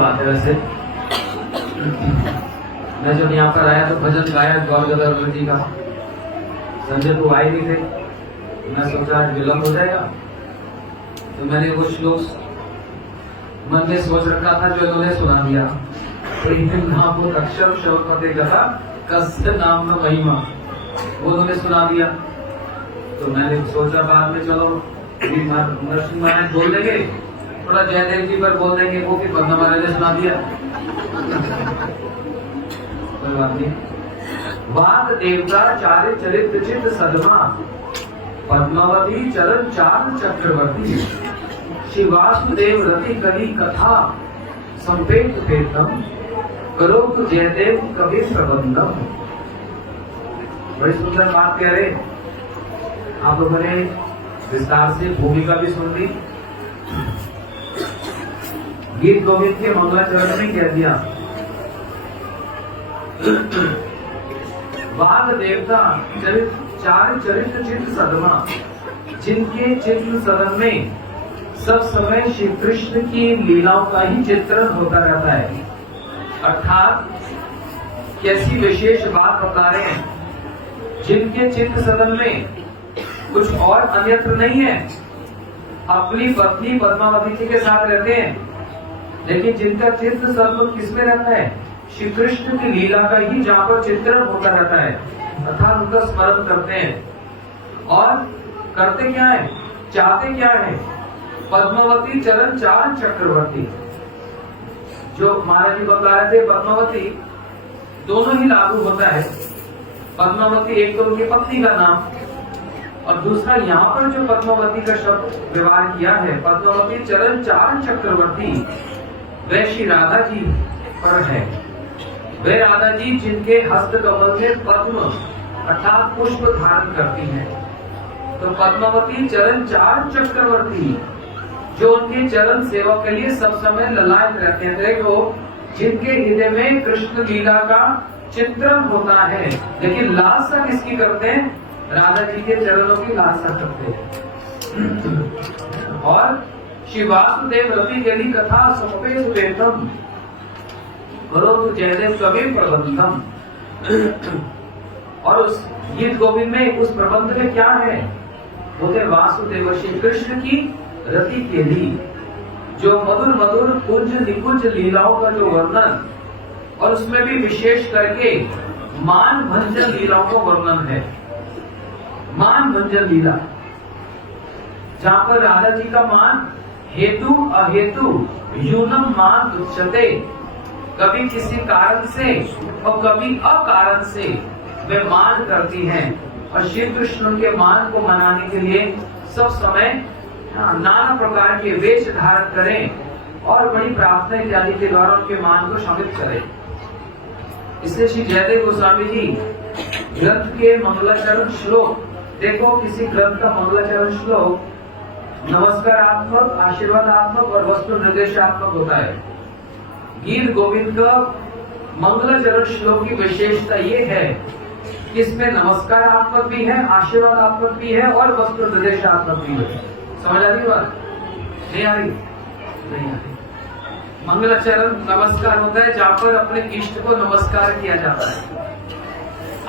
बात है। वैसे मैं जब यहाँ पर आया तो भजन गाया गौर गदर जी का, संजय को आए नहीं थे, मैं सोचा आज विलम्ब हो जाएगा, तो मैंने वो श्लोक मन में सोच रखा था जो इन्होंने सुना दिया। नाम अक्षर शब्द कथा कस्य नाम न महिमा, वो उन्होंने सुना दिया। तो मैंने सोचा बाद में चलो नरसिंह महाराज बोल देंगे, थोड़ा जयदेव जी पर बोल देंगे, वो फिर पद्मा महाराज ने सुना दिया। कोई बात नहीं। वाद देवता चारे चरित्र चित्त सदमा, पद्मावती चरण चार चक्रवर्ती, शिवासुदेव रति कली कथा संपेत पेतम, करो तो जयदेव कवि प्रबंधम। बड़ी सुंदर बात कह रहे। आप लोगों ने विस्तार से भूमिका भी सुन ली, गीत गोविंद के मंगलाचरण में कह दिया। वाद देवता चार चरित्र चित्त सदमा, जिनके चित्र सदन में सब समय श्री कृष्ण की लीलाओं का ही चित्रण होता रहता है। अर्थात कैसी विशेष बात बता रहे हैं, जिनके चित्त सदन में कुछ और अन्यत्र नहीं है, अपनी पत्नी पद्मावती जी के साथ रहते हैं, लेकिन जिनका चित्त सदन किसमें रहता है, श्री कृष्ण की लीला का ही जहाँ पर चित्रण होता रहता है, अर्थात उनका स्मरण करते हैं। और करते क्या है, चाहते क्या है, पद्मावती चरण चार चक्रवर्ती। जो महाराज जी बता रहे थे, पद्मावती दोनों ही लागू होता है। पद्मावती एक तो उनकी पत्नी का नाम, और दूसरा यहाँ पर जो पद्मावती का शब्द व्यवहार किया है, पद्मावती चरण चार चक्रवर्ती, वह श्री राधा जी पर है। वे राधा जी जिनके हस्त कमल में पद्म अर्थात पुष्प धारण करती हैं। तो पद्मावती चरण चार चक्रवर्ती, जो उनके चरण सेवा के लिए सब समय ललायत रहते हैं। देखो, जिनके हृदय में कृष्ण लीला का चित्रण होता है, लेकिन लालसा किसकी करते हैं, राधा जी के चरणों की लालसा करते हैं। और श्री वासुदेव रति गली कथा संपेत वेतम, करो तो जयदेव कवि प्रबंधम। और उस गीत गोविंद में उस प्रबंध में क्या है, बोले वासुदेव श्री कृष्ण की रति के लिए जो मधुर मधुर कुंज निकुंज लीलाओं का जो वर्णन, और उसमें भी विशेष करके मान भंजन लीलाओं का वर्णन है। मान भंजन लीला, जहाँ पर राधा जी का मान हेतु अहेतु यूनम मान उच्चते, कभी किसी कारण से और कभी अकारण से वे मान करती हैं, और श्री कृष्ण के मान को मनाने के लिए सब समय नाना प्रकार के वेश धारण करें और बड़ी प्रार्थना इत्यादि के द्वारा उनके मान को शमित करें। इसलिए श्री जयदेव गोस्वामी जी ग्रंथ के मंगलाचरण श्लोक, देखो किसी ग्रंथ का मंगलाचरण श्लोक नमस्कारात्मक, आशीर्वादात्मक और वस्तु निर्देशात्मक होता है। गीत गोविंद का मंगलाचरण श्लोक की विशेषता ये है कि इसमें नमस्कारात्मक भी है, आशीर्वादात्मक भी है और वस्तु निर्देशात्मक भी है। समझ आ रही बात? नहीं आ रही? नहीं आ रही। मंगलाचरण नमस्कार होता है जहाँ पर अपने इष्ट को नमस्कार किया जाता है।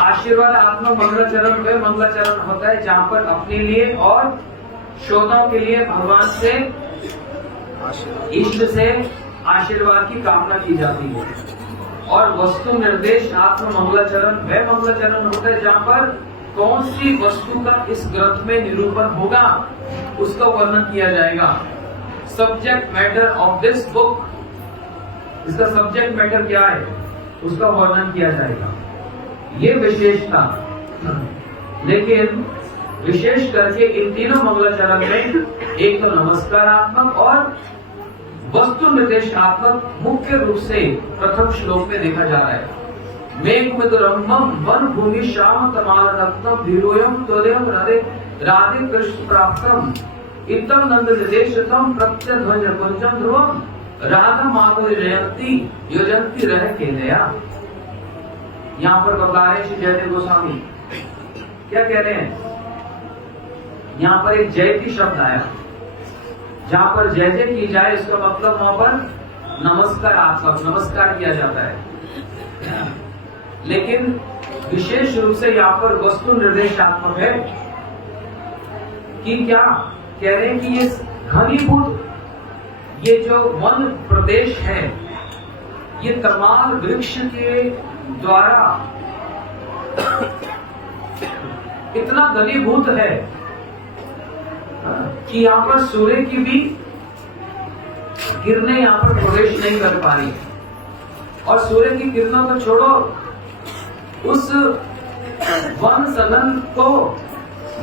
आशीर्वादात्मक मंगलाचरण वे मंगलाचरण होता है जहाँ पर अपने लिए और श्रोताओं के लिए भगवान से, इष्ट से आशीर्वाद की कामना की जाती है। और वस्तु निर्देश आत्म मंगलाचरण वह मंगलाचरण होता है जहाँ पर कौन सी वस्तु का इस ग्रंथ में निरूपण होगा उसका वर्णन किया जाएगा। Subject matter of this book, इसका सब्जेक्ट मैटर क्या है उसका वर्णन किया जाएगा। ये विशेषता, लेकिन विशेष करके इन तीनों मंगलाचरण में एक तो नमस्कारात्मक और वस्तु निर्देशात्मक मुख्य रूप से प्रथम श्लोक में देखा जा रहा है। मेघमधुरम्भम वन भूमि श्याम तमालदत्तम धीरोयम त्वदेव राधे राधे कृष्ण प्राप्तम इतम नंद निर्देशतम प्रत्यध्वज कुंजम ध्रुवम राधा माधुरी जयंती योजंती रह के नया। यहाँ पर बता रहे श्री जयदेव गोस्वामी क्या कह रहे हैं, यहाँ पर एक जयती शब्द आया, जहाँ पर जय जय की जाए इसका मतलब वहां पर नमस्कारात्मक नमस्कार किया जाता है। लेकिन विशेष रूप से यहाँ पर वस्तु निर्देशात्मक है कि क्या कह रहे हैं कि ये घनीभूत ये जो वन प्रदेश है ये तमाम वृक्ष के द्वारा इतना घनीभूत है कि यहाँ पर सूर्य की भी किरणें यहाँ पर प्रवेश नहीं कर पा रही और सूर्य की किरणों को छोड़ो उस वन सदन को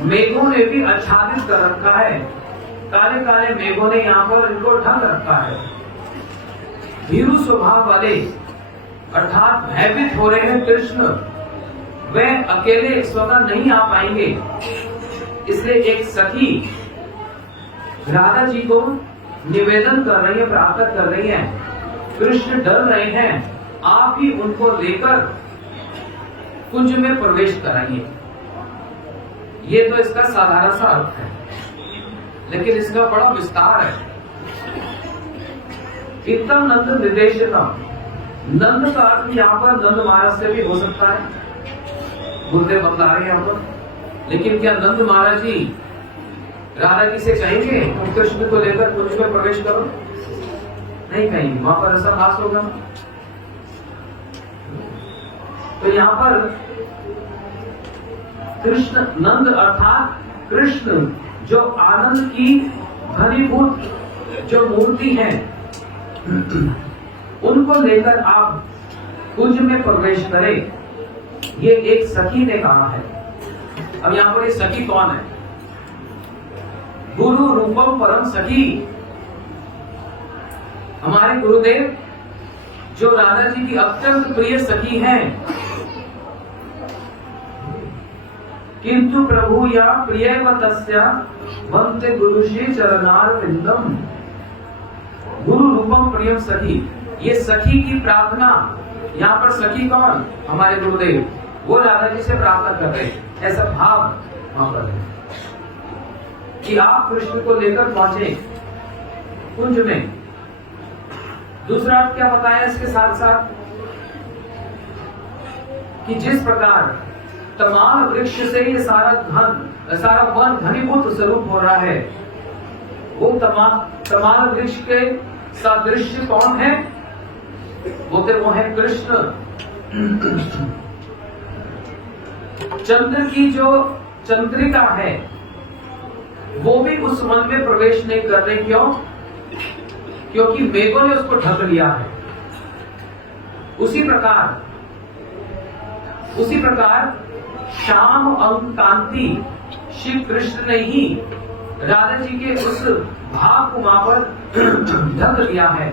मेघों ने भी आच्छादित कर रखा है। काले काले मेघों ने यहाँ पर इनको ढक रखा है। भीरु स्वभाव वाले अर्थात भयभीत हो रहे हैं कृष्ण, वे अकेले स्वतः नहीं आ पाएंगे, इसलिए एक सखी राधा जी को निवेदन कर रही है, प्रार्थना कर रही है, कृष्ण डर रहे हैं, आप ही उनको लेकर कुंज में प्रवेश कराइए। ये तो इसका साधारण सा अर्थ है, लेकिन इसका बड़ा विस्तार है। इतम नंद निर्देशनम, नंद का अर्थ यहाँ पर नंद महाराज से भी हो सकता है, गुरुदेव बतला रहे हैं यहाँ पर। लेकिन क्या नंद महाराज जी राधा जी से कहेंगे तुम कृष्ण को लेकर कुंज में प्रवेश करो? नहीं कहेंगे, वहां पर ऐसा खास होगा। तो यहाँ पर कृष्ण नंद अर्थात कृष्ण जो आनंद की घनीभूत जो मूर्ति है उनको लेकर आप कुंज में प्रवेश करें, ये एक सखी ने कहा है। अब यहाँ पर एक सखी कौन है? गुरु रूपम परम सखी, हमारे गुरुदेव जो राधा जी की अत्यंत प्रिय सखी हैं, किंतु प्रभु या प्रिय तस्या वंदे गुरु श्री चरणार विंदम। गुरु रूपम प्रियम सखी, ये सखी की प्रार्थना, यहाँ पर सखी कौन? हमारे गुरुदेव, वो राधा जी से प्रार्थना कर रहे हैं। ऐसा भाव वहां पर है कि आप कृष्ण को लेकर पहुंचे कुंज में। दूसरा क्या बताया इसके साथ साथ कि जिस प्रकार तमाम वृक्ष से ये सारा वन घनीभूत स्वरूप हो रहा है, वो तमाम वृक्ष के सादृश्य कौन है? वो है कृष्ण। चंद्र की जो चंद्रिका है वो भी उस वन में प्रवेश नहीं कर रहे। क्यों? क्योंकि मेघों ने उसको ढक लिया है। उसी प्रकार श्याम अंग कांति श्री कृष्ण ने ही राधा जी के उस भाव को वहां पर ढक लिया है।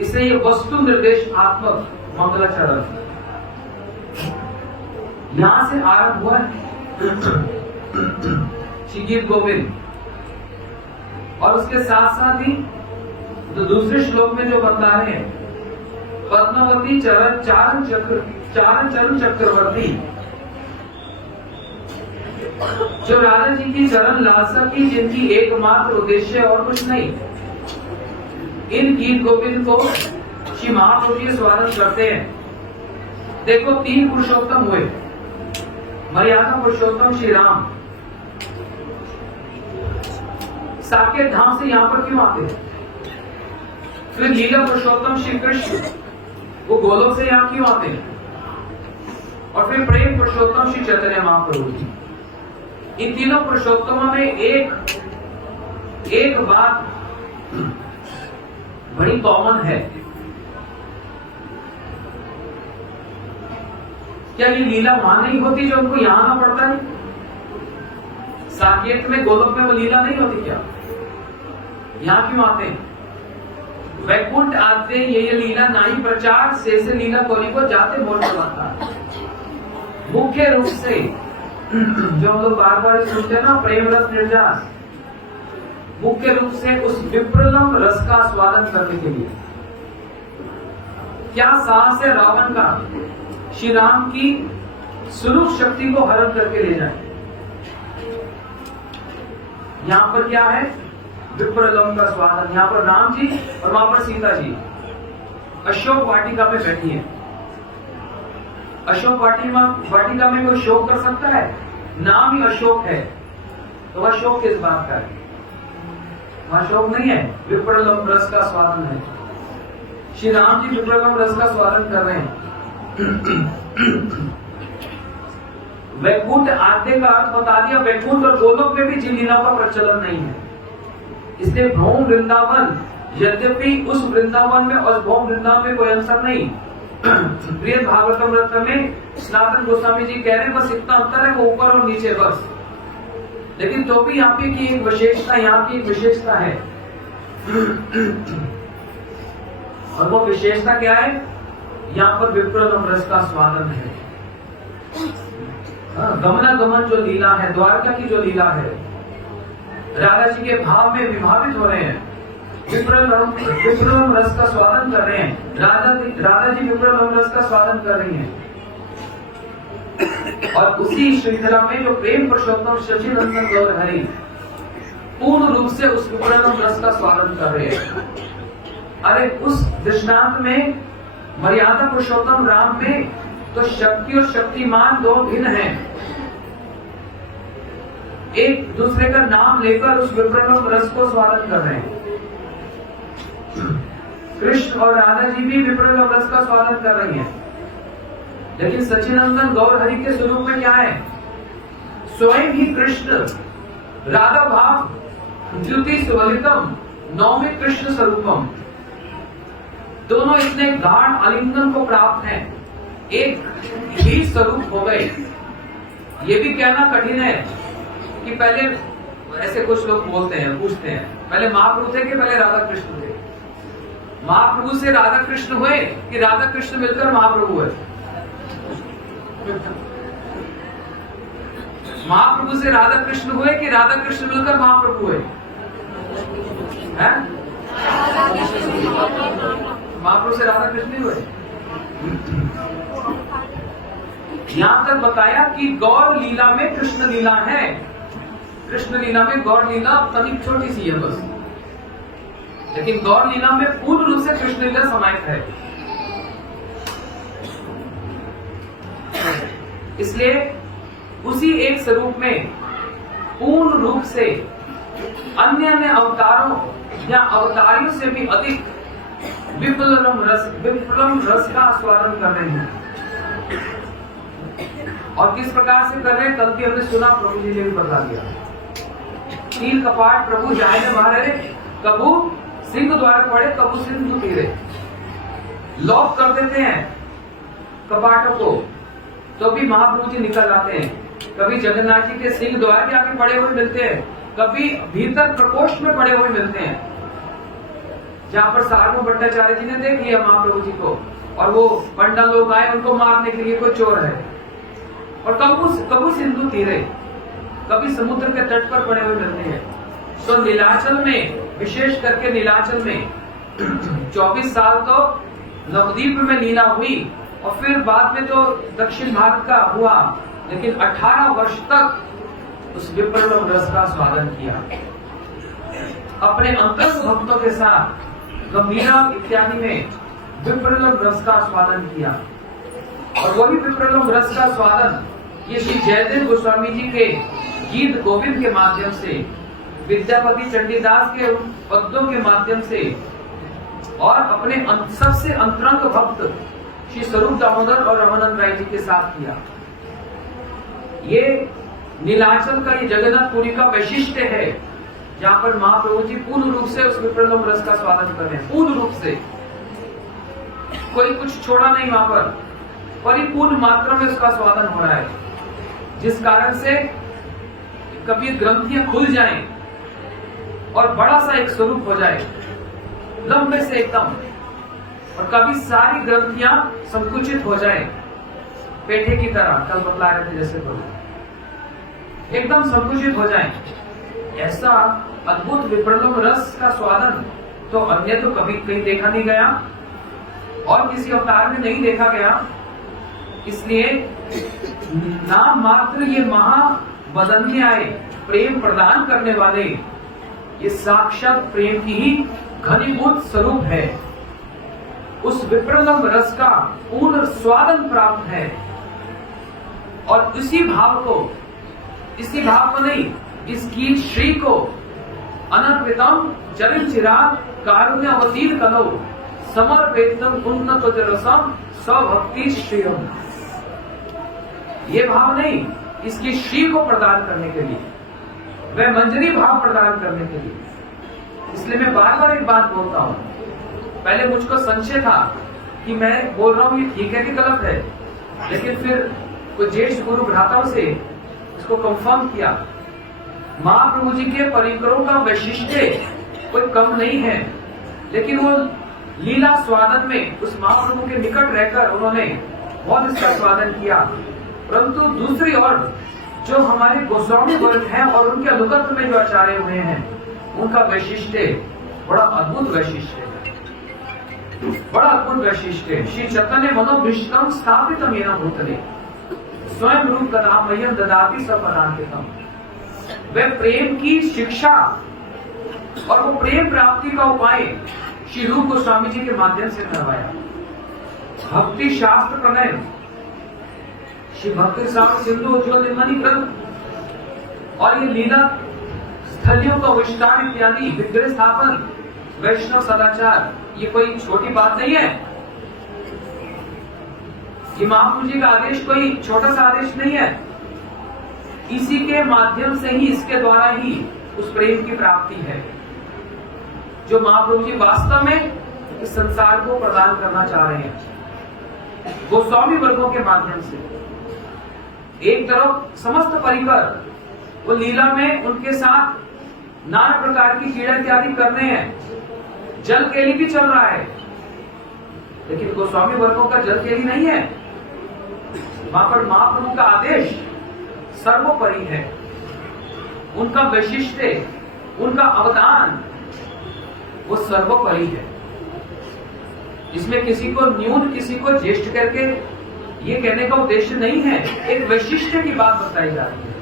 इसलिए ये वस्तु निर्देशात्मक मंगलाचरण यहां से आरंभ हुआ श्री गीत गोविंद। और उसके साथ साथ ही जो दूसरे श्लोक में जो बता रहे हैं, पद्मावती चारण चक्रवर्ती, जो राधा जी की चरण लालसा की, जिनकी एकमात्र उद्देश्य और कुछ नहीं। इन गीत गोविंद को श्री महाप्रभु जी स्वागत करते हैं। देखो 3 पुरुषोत्तम हुए, मर्यादा पुरुषोत्तम श्री राम साकेत धाम से यहाँ पर क्यों आते हैं? फिर लीला पुरुषोत्तम श्री कृष्ण वो गोलोक से यहाँ क्यों आते हैं? और फिर प्रेम पुरुषोत्तम श्री चैतन्य महाप्रभु जी। इन तीनों पुरुषोत्तमों में एक बात बड़ी कॉमन है। क्या ये लीला वहां नहीं होती जो उनको यहां आना पड़ता है? साकेत में गोलोक में वो लीला नहीं होती क्या? यहाँ क्यों आते हैं? वैकुंठ आते ये लीला नहीं प्रचार से लीला कोनी को जाते मोड़ करवाता। मुख्य रूप से जो हम लोग बार बार सुनते हैं ना, प्रेम रस निर्जास, मुख्य रूप से उस विप्रलंब रस का स्वागत करने के लिए। क्या साहस है रावण का श्री राम की स्वरूप शक्ति को हरण करके ले जाए? यहां पर क्या है? विप्रलंब का स्वादन। यहाँ पर राम जी और वहां पर सीता जी अशोक वाटिका में बैठी है। अशोक वाटिका में कोई शोक कर सकता है? नाम ही अशोक है, तो वह शोक किस बात का है? वहां शोक नहीं है, विप्रलंब रस का स्वादन है। श्री राम जी विप्रलंब रस का स्वादन कर रहे हैं। वैकुंठ आद्य का अर्थ बता दिया। वैकुंठ और गोलोक में भी जिन लीलाओं का प्रचलन नहीं है, इसलिए भ्रम वृंदावन, यद्यपि उस वृंदावन में और भ्रम वृंदावन में कोई अंतर नहीं। प्रिय भागवतम रत्न में सनातन गोस्वामी जी कह रहे हैं बस इतना अंतर है, वो ऊपर और नीचे बस। लेकिन तो भी यहाँ पे की एक विशेषता, यहाँ की एक विशेषता है। और वो विशेषता क्या है? यहाँ पर विप्रलंब रस का स्वादन है। गमनागमन जो लीला है, द्वारका की जो लीला है, राधा जी के भाव में विभावित हो रहे हैं, विप्रलंब रस का स्वादन कर रहे हैं। राधा जी विप्रलंब रस का स्वादन कर रही हैं। और उसी श्रृंखला में जो प्रेम पुरुषोत्तम सच्चिदानंद गौर हरि पूर्ण रूप से उस विप्रलंब रस का स्वादन कर रहे हैं। अरे उस दृष्टांत में मर्यादा पुरुषोत्तम राम में तो शक्ति और शक्तिमान दो भिन्न हैं। एक दूसरे का नाम लेकर उस विप्रलंब रस को स्वादन कर रहे हैं। कृष्ण और राधा जी भी विप्रलंब रस का स्वादन कर रही हैं। लेकिन सच्चिदानंद गौर हरि के स्वरूप में क्या है? स्वयं ही कृष्ण, राधा भाव द्युति सुवलितम नौमी कृष्ण स्वरूपम। दोनों इतने गाढ़ आलिंगन को प्राप्त हैं, एक ही स्वरूप हो गए। ये भी कहना कठिन है कि पहले ऐसे कुछ लोग बोलते हैं, पूछते हैं, पहले महाप्रभु थे कि पहले राधा कृष्ण थे? महाप्रभु से राधा कृष्ण हुए कि राधा कृष्ण मिलकर महाप्रभु हुए? महाप्रभु से राधा कृष्ण हुए कि राधा कृष्ण मिलकर महाप्रभु हुए? महाप्रभु से राधा कृष्ण नहीं हुए। यहां तक बताया कि गौर लीला में कृष्ण लीला है। कृष्ण लीला में गौर लीला तनिक छोटी सी है बस, लेकिन गौर लीला में पूर्ण रूप से कृष्ण लीला समाहित है। इसलिए उसी एक स्वरूप में पूर्ण रूप से अन्य अन्य अवतारों या अवतारियों से भी अधिक विप्रलंब रस का आस्वादन कर रहे हैं। और किस प्रकार से कर रहे हैं? कल भी हमने सुना, प्रभु जी ने भी बता दिया। तीन कपाट प्रभु जाए मारे, कबू सिंह द्वारा पड़े, कबू सिंह तीरे। लॉक कर देते हैं कपाटों को, तो भी महाप्रभु जी निकल आते हैं। कभी जगन्नाथ जी के सिंह द्वार के आगे पड़े हुए मिलते हैं, कभी भीतर प्रकोष्ठ में पड़े हुए मिलते हैं, जहाँ पर सार्वभौम भट्टाचार्य जी ने देख लिया महाप्रभु जी को, और वो पंडा लोग आए उनको मारने के लिए, कोई चोर है। और कबू सिंधु तीरे, कभी समुद्र के तट पर पड़े हुए मिलते हैं। तो नीलाचल में, विशेष करके नीलाचल में 24 साल तो नवद्वीप में लीला हुई, और फिर बाद में तो दक्षिण भारत का हुआ, लेकिन 18 वर्ष तक उस विप्रलंब रस का स्वादन किया। अपने अंतस्थ भक्तों के साथ गंभीरा इत्यादि में विप्रलंब रस का स्वादन किया। और वही विप्रलंब रस का स्वादन ये श्री जयदेव गोस्वामी जी के गीत गोविंद के माध्यम से, विद्यापति चंडीदास के पद्यों के माध्यम से, और अपने सबसे अंतरंग भक्त श्री स्वरूप दामोदर और रमानंद राय जी के साथ किया। ये नीलाचल का, ये जगन्नाथपुरी का वैशिष्ट्य है, जहाँ पर महाप्रभु जी पूर्ण रूप से उस विप्रलंब रस का स्वादन कर रहे हैं। पूर्ण रूप से कोई कुछ छोड़ा नहीं, वहां पर परिपूर्ण मात्रा में उसका स्वादन हो रहा है, जिस कारण से कभी ग्रंथियां खुल जाएं और बड़ा सा एक स्वरूप हो जाए, लंबे से एकदम, और कभी सारी ग्रंथियां संकुचित हो जाए, पेठे की तरह, कल बतला रहे थे जैसे बोले, एकदम संकुचित हो जाए। ऐसा अद्भुत विप्रलंब रस का स्वादन तो अन्य तो कभी कहीं देखा नहीं गया, और किसी अवतार में नहीं देखा गया। इसलिए नाम मात्र ये महाबदन्य आए, प्रेम प्रदान करने वाले ये साक्षात प्रेम की ही घनीभूत स्वरूप है। उस विप्रलम्ब रस का पूर्ण स्वादन प्राप्त है। और इसी भाव को नहीं, इसकी श्री को अनर्पितम चरित चिराग कारुण्य अवतीर कलो समर्पितम उन्नत रसम स्वभक्ति श्रीयम। ये भाव नहीं, इसकी श्री को प्रदान करने के लिए, वह मंजरी भाव प्रदान करने के लिए। इसलिए मैं बार बार एक बात बोलता हूं। पहले मुझको संशय था कि मैं बोल रहा हूं ये ठीक है कि गलत है, लेकिन फिर कोई ज्येष्ठ गुरु भ्राताओं से इसको कंफर्म किया। महाप्रभु जी के परिकरों का वैशिष्ट्य कोई कम नहीं है, लेकिन वो लीला स्वादन में उस महाप्रभु के निकट रहकर उन्होंने बहुत इसका स्वादन किया। परंतु दूसरी ओर जो हमारे गोस्वामी वर्ग हैं और उनके अनुगत में जो आचार्य हुए हैं, उनका वैशिष्ट्य बड़ा अद्भुत वैशिष्ट्य है, बड़ा अद्भुत वैशिष्ट्य। श्री चैतन्य मनोभीष्टम स्थापितम येन भूतले स्वयं रूप कथामय्यम ददाति सपदान्तिकम। वह प्रेम की शिक्षा और वो प्रेम प्राप्ति का उपाय श्री रूप गोस्वामी जी के माध्यम से करवाया। भक्ति शास्त्र प्रणय श्री भक्ति सागर सिंधु उज्ज्वल निर्मणि ग्रंथ और ये लीला स्थलियों का विस्तार इत्यादि विग्रह स्थापन वैष्णव सदाचार, ये कोई छोटी बात नहीं है। ये महाप्रभु जी का आदेश कोई छोटा सा आदेश नहीं है। इसी के माध्यम से ही, इसके द्वारा ही उस प्रेम की प्राप्ति है जो महाप्रभु जी वास्तव में इस संसार को प्रदान करना चाह रहे हैं गोस्वामी वर्गों के माध्यम से। एक तरफ समस्त परिकर वो लीला में उनके साथ नाना प्रकार की क्रीड़ा इत्यादि कर रहे हैं, जल केली भी चल रहा है, लेकिन गोस्वामी वर्गों का जल केली नहीं है। वहां पर महाप्रभु का आदेश सर्वोपरि है, उनका वैशिष्ट्य, उनका अवदान वो सर्वोपरि है। इसमें किसी को न्यून, किसी को ज्येष्ठ करके ये कहने का उद्देश्य नहीं है, एक वैशिष्ट्य की बात बताई जा रही है।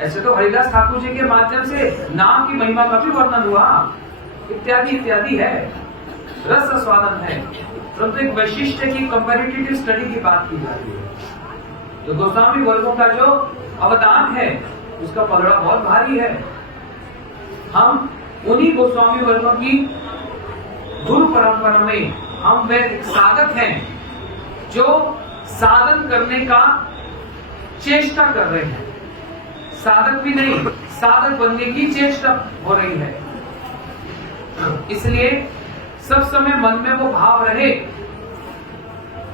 ऐसे तो हरिदास ठाकुर जी के माध्यम से नाम की महिमा का भी वर्णन हुआ, इत्यादि इत्यादि है, रस स्वादन है, परंतु एक वैशिष्ट्य की कंपैरेटिव स्टडी की बात की जा रही है। तो गोस्वामी वर्गों का जो अवदान है उसका पलड़ा बहुत भारी है। हम उन्हीं गोस्वामी वर्गों की गुरु परंपरा में हम वे साधक हैं जो साधन करने का चेष्टा कर रहे हैं। साधक भी नहीं, साधक बनने की चेष्टा हो रही है। इसलिए सब समय मन में वो भाव रहे,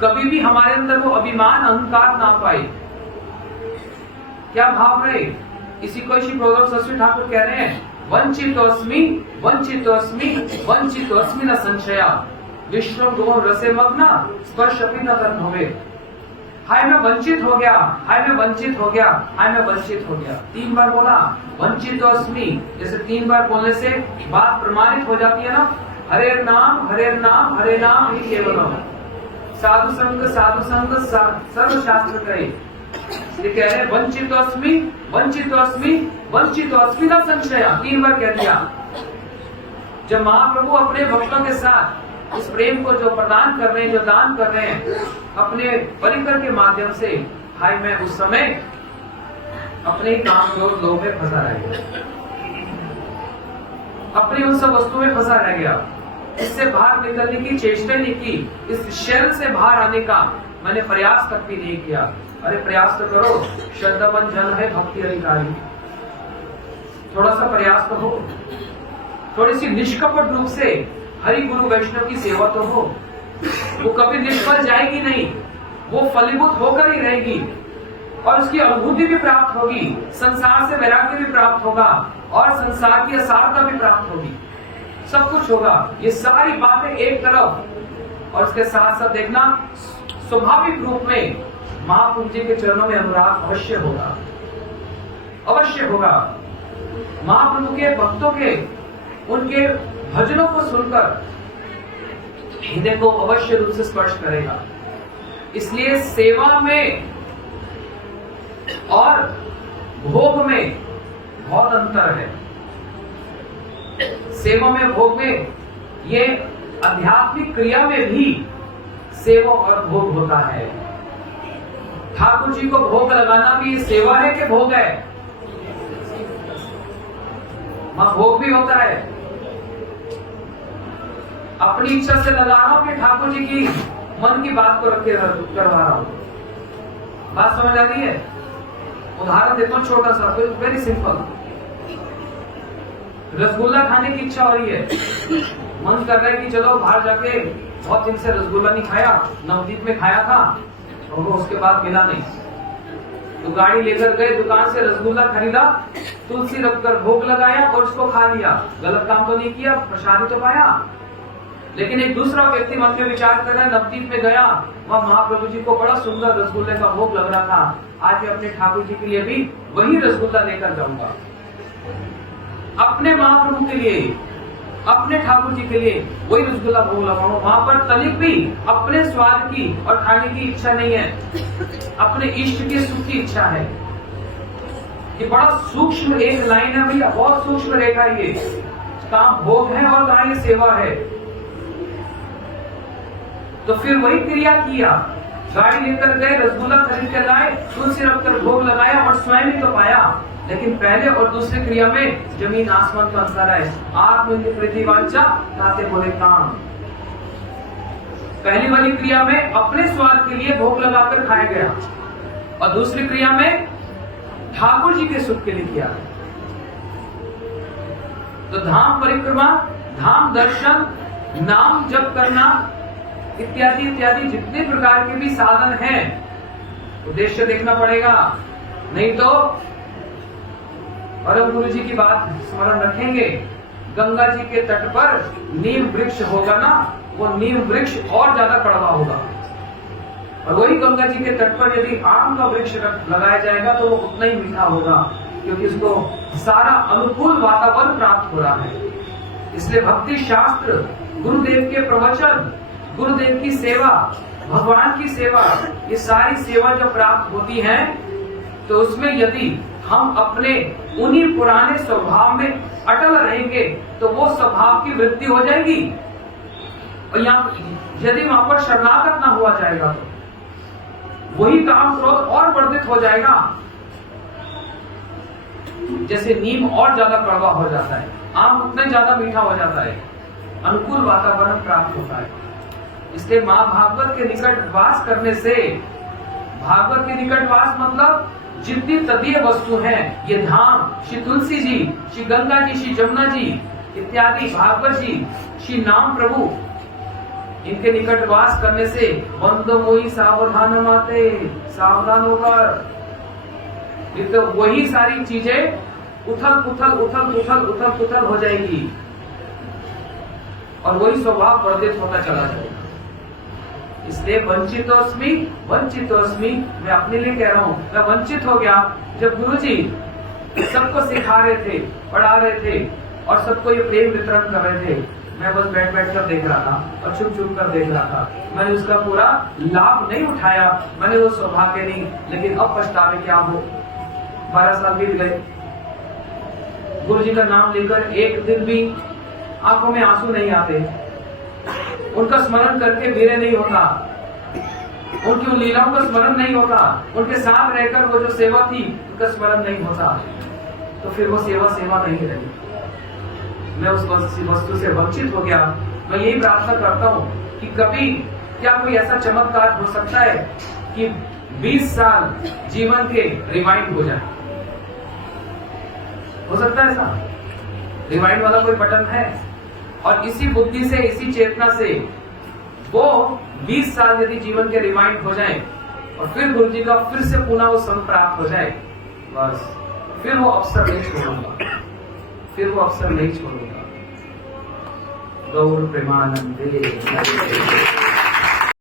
कभी भी हमारे अंदर वो अभिमान अहंकार ना पाए। क्या भाव रहे? इसी को श्री प्रभुपाद सरस्वती ठाकुर कह रहे हैं, वंचितोस्मि वंचितोस्मि वंचितोस्मि न संशया विष्णु गुण रसे मग्न स्पर्श अपनी न कर्म होवे। हाय मैं वंचित हो गया, हाय मैं वंचित हो गया, हाय मैं वंचित हो गया। 3 बार बोला वंचितोस्मि। जैसे 3 बार बोलने से बात प्रमाणित हो जाती है ना, हरे नाम हरे नाम हरे नाम ही केवलम साधु संग सर्व शास्त्र कहे। ये कह रहे वंचितोस्मि वंचितोस्मि वंचितोस्मि न संशया। 3 बार कह दिया। जब महाप्रभु अपने भक्तों के साथ इस प्रेम को जो प्रदान कर रहे हैं, जो दान कर रहे हैं अपने परिकर के माध्यम से, हाय मैं उस समय अपने काम क्रोध लोभ में फंसा रह गया, अपनी उन सब वस्तुओं में फंसा रह गया। इससे बाहर निकलने की चेष्टा नहीं की, इस शैल से बाहर आने का मैंने प्रयास तक भी नहीं किया। अरे प्रयास तो करो, श्रद्धावन जन है भक्ति अधिकारी, थोड़ा सा प्रयास तो हो, थोड़ी सी निष्कपट रूप से हरि गुरु वैष्णव की सेवा तो हो। वो कभी निष्फल जाएगी नहीं, वो फलीभूत होकर ही रहेगी और उसकी अनुभूति भी प्राप्त होगी, संसार से वैराग्य भी प्राप्त होगा और संसार की असारता भी प्राप्त होगी, सब कुछ होगा। ये सारी बातें एक तरफ, और उसके साथ साथ देखना स्वाभाविक रूप में महाप्रभु जी के चरणों में अनुराग अवश्य होगा, अवश्य होगा। महाप्रभु के भक्तों के उनके भजनों को सुनकर हृदय को अवश्य रूप से स्पर्श करेगा। इसलिए सेवा में और भोग में बहुत अंतर है। सेवा में भोग में, ये आध्यात्मिक क्रिया में भी सेवा और भोग होता है। ठाकुर जी को भोग लगाना भी सेवा है कि भोग है? वहां भोग भी होता है। अपनी इच्छा से लगा रहा हूं कि ठाकुर जी की मन की बात को रख के करवा रहा हूं। बात समझ आ रही है? उदाहरण देता हूं छोटा सा, वेरी सिंपल। रसगुल्ला खाने की इच्छा हो रही है, मन कर रहा है कि चलो बाहर जाके, बहुत दिन से रसगुल्ला नहीं खाया, नवदीप में खाया था और वो उसके बाद मिला नहीं, तो गाड़ी लेकर गए, दुकान से रसगुल्ला खरीदा, तुलसी रखकर भोग लगाया और उसको खा लिया। गलत काम तो नहीं किया, प्रसाद तो पाया। लेकिन एक दूसरा व्यक्ति मन में विचार कर रहा है, नवदीप में गया, वहाँ महाप्रभु जी को बड़ा सुंदर रसगुल्ले का भोग लग रहा था, आज मैं अपने ठाकुर जी के लिए भी वही रसगुल्ला लेकर जाऊंगा। अपने महाप्रभु के लिए, अपने ठाकुर जी के लिए वही रसगुल्ला भोग लगाऊंगा। वहां पर तनिक भी अपने स्वाद की और खाने की इच्छा नहीं है, अपने इष्ट के सुख की इच्छा है। ये बड़ा सूक्ष्म एक लाइन है भैया, बहुत सूक्ष्म रेखा ये। कहाँ भोग है और कहाँ ये सेवा है। तो फिर वही क्रिया किया, गाड़ी लेकर गए, रसगुल्ला खरीद कर लाए, तुलसी रखकर भोग लगाया और स्वयं ही तो पाया। लेकिन पहले और दूसरी क्रिया में जमीन आसमान का अंतर है। आत्म प्रीति वांछा खाते बोले काम। पहली वाली क्रिया में अपने स्वाद के लिए भोग लगाकर खाया गया और दूसरी क्रिया में ठाकुर जी के सुख के लिए किया। तो धाम परिक्रमा, धाम दर्शन, नाम जप करना इत्यादि इत्यादि जितने प्रकार के भी साधन हैं, उद्देश्य देखना पड़ेगा। नहीं तो परम गुरु जी की बात स्मरण रखेंगे, गंगा जी के तट पर नीम वृक्ष होगा ना, वो नीम वृक्ष और ज्यादा कड़वा होगा। और वही गंगा जी के तट पर यदि आम का वृक्ष लगाया जाएगा तो वो उतना ही मीठा होगा, क्योंकि उसको सारा अनुकूल वातावरण प्राप्त हो रहा है। इसलिए भक्ति शास्त्र, गुरुदेव के प्रवचन, गुरुदेव की सेवा, भगवान की सेवा, ये सारी सेवा जो प्राप्त होती है, तो उसमें यदि हम अपने उन्हीं पुराने स्वभाव में अटल रहेंगे तो वो स्वभाव की वृद्धि हो जाएगी। और यहाँ यदि वहां पर शरणागत ना हुआ जाएगा तो वही काम क्रोध और वर्धित हो जाएगा। जैसे नीम और ज्यादा कड़वा हो जाता है, आम उतना ज्यादा मीठा हो जाता है, अनुकूल वातावरण प्राप्त होता है। इसलिए माँ भागवत के निकट वास करने से, भागवत के निकट वास मतलब जितनी तदीय वस्तु हैं, ये धाम, श्री तुलसी जी, श्री गंगा जी, श्री जमुना जी इत्यादि, भागवत जी, श्री नाम प्रभु, इनके निकट वास करने से बंद मोही सावधान माते, सावधान होकर, तो वही सारी चीजें उथल पुथल हो जाएगी और वही स्वभाव वर्धित होता चला जाएगा। इसलिए वंचितोस्मि, मैं अपने लिए कह रहा हूँ, मैं वंचित हो गया जब गुरुजी सबको सिखा रहे थे, पढ़ा रहे थे और सबको ये प्रेम वितरण कर रहे थे। मैं बस बैठ कर देख रहा था और चुप कर देख रहा था। मैंने उसका पूरा लाभ नहीं उठाया, मैंने वो सौभाग्य नहीं। लेकिन अब पछतावे क्या हो, 12 साल बीत गए, गुरुजी का नाम लेकर एक दिन भी आंखों में आंसू नहीं आते, उनका स्मरण करके धीरे नहीं होता, उनकी उन लीलाओं का स्मरण नहीं होता, उनके साथ रहकर वो जो सेवा थी उनका स्मरण नहीं होता, तो फिर वो सेवा नहीं रही। मैं उस वस्तु से वंचित हो गया। मैं यही प्रार्थना करता हूँ कि कभी क्या कोई ऐसा चमत्कार हो सकता है कि 20 साल जीवन के रिवाइंड हो जाए? हो सकता है ऐसा? रिवाइंड वाला कोई बटन है? और इसी बुद्धि से, इसी चेतना से वो 20 साल यदि जीवन के रिवाइंड हो जाए और फिर गुरु जी का फिर से पुनः वो संग प्राप्त हो जाए, बस फिर वो अवसर नहीं छोड़ूंगा। गौर प्रेमानंदे।